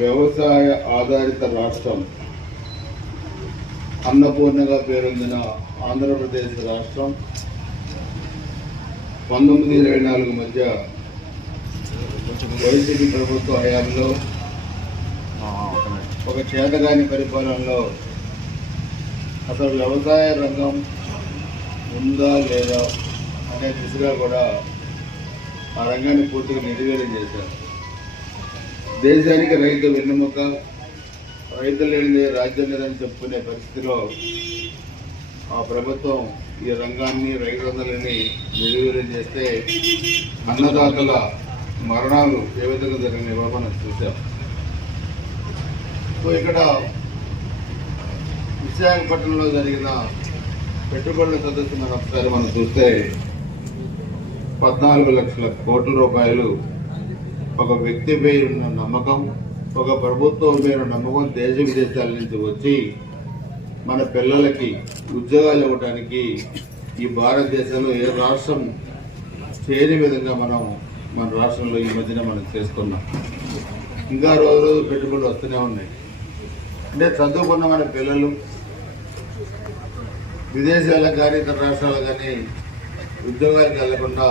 వ్యవసాయ ఆధారిత రాష్ట్రం అన్నపూర్ణగా పేరొందిన ఆంధ్రప్రదేశ్ రాష్ట్రం 1924 మధ్య వైసీపీ ప్రభుత్వ హయాంలో ఒక చేతగాని పరిపాలనలో అసలు వ్యవసాయ రంగం ఉందా లేదా అనే దిశగా కూడా ఆ రంగాన్ని పూర్తిగా నిర్వీర్యం చేశారు. దేశానికి రైతు వెన్నెముక, రైతు లేనిదే రాజ్యం లేదని చెప్పుకునే పరిస్థితిలో ఆ ప్రభుత్వం ఈ రంగాన్ని, రైతులందరినీ నిర్వీర్యం చేస్తే అన్నదాతల మరణాలు ఏ విధంగా జరిగినాయో మనం చూసాం. సో ఇక్కడ విశాఖపట్నంలో జరిగిన పెట్టుబడుల సదస్సు మనం ఒకసారి మనం చూస్తే 14 లక్షల కోట్ల రూపాయలు ఒక వ్యక్తిపై ఉన్న నమ్మకం, ఒక ప్రభుత్వం మీద నమ్మకం దేశ విదేశాల నుంచి వచ్చి మన పిల్లలకి ఉద్యోగాలు ఇవ్వడానికి ఈ భారతదేశంలో ఏ రాష్ట్రం చేయని విధంగా మన రాష్ట్రంలో ఈ మధ్యన మనం చేస్తున్నాం. ఇంకా రోజు రోజు పెట్టుబడులు వస్తూనే ఉన్నాయి. అంటే చదువుకున్న మన పిల్లలు విదేశాలకు కానీ ఇతర రాష్ట్రాలకు కానీ ఉద్యోగాలకు వెళ్లకుండా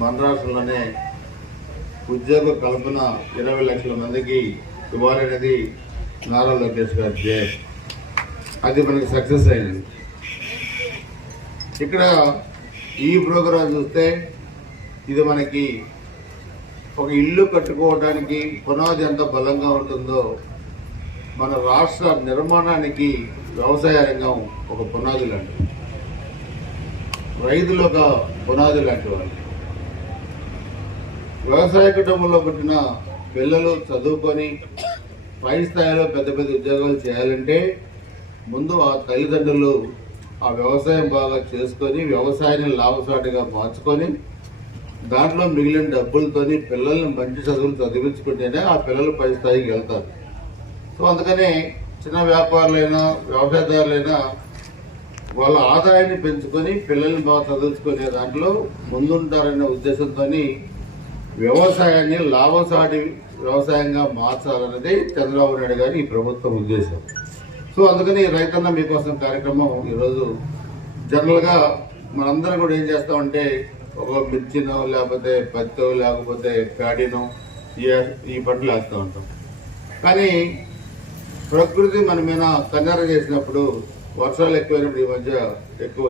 మన రాష్ట్రంలోనే ఉద్యోగ కల్పన 20 లక్షల మందికి ఇవ్వాలనేది నారా లోకేష్ గారి ధ్యేయం. అది మనకి సక్సెస్ అయింది. ఇక్కడ ఈ ప్రోగ్రాం చూస్తే ఇది మనకి ఒక ఇల్లు కట్టుకోవడానికి పునాది ఎంత బలంగా ఉంటుందో మన రాష్ట్ర నిర్మాణానికి వ్యవసాయ రంగం ఒక పునాది లాంటిది, రైతులు ఒక పునాది లాంటి వాళ్ళు. వ్యవసాయ కుటుంబంలో పుట్టిన పిల్లలు చదువుకొని పై స్థాయిలో పెద్ద పెద్ద ఉద్యోగాలు చేయాలంటే ముందు ఆ తల్లిదండ్రులు ఆ వ్యవసాయం బాగా చేసుకొని వ్యవసాయాన్ని లాభసాటిగా మార్చుకొని దాంట్లో మిగిలిన డబ్బులతోని పిల్లల్ని మంచి చదువులు చదివించుకుంటేనే ఆ పిల్లలు పై స్థాయికి వెళ్తారు. సో అందుకనే చిన్న వ్యాపారులైనా వ్యవసాయదారులైనా వాళ్ళ ఆదాయాన్ని పెంచుకొని పిల్లల్ని బాగా చదువుకునే దాంట్లో ముందుంటారనే ఉద్దేశంతో వ్యవసాయాన్ని లాభసాటి వ్యవసాయంగా మార్చాలన్నది చంద్రబాబు నాయుడు గారి ఈ ప్రభుత్వం ఉద్దేశం. సో అందుకని రైతన్న మీకోసం కార్యక్రమం ఈరోజు జనరల్గా మనందరం కూడా ఏం చేస్తామంటే ఒక మిర్చినో లేకపోతే పత్తో లేకపోతే ప్యాడీనో ఈ పంటలు వేస్తూ ఉంటాం. కానీ ప్రకృతి మన మీద కన్నెర చేసినప్పుడు వర్షాలు ఎక్కువైనప్పుడు ఈ మధ్య ఎక్కువ